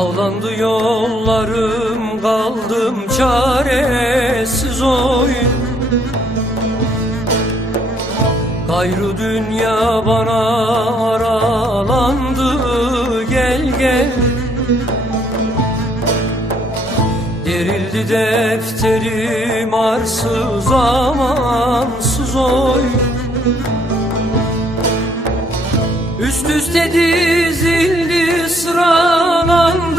Bağlandı yollarım, kaldım çaresiz oy. Gayrı dünya bana aralandı, gel gel. Gerildi defterim arsız amansız oy. Üst üste dizildi sıralandı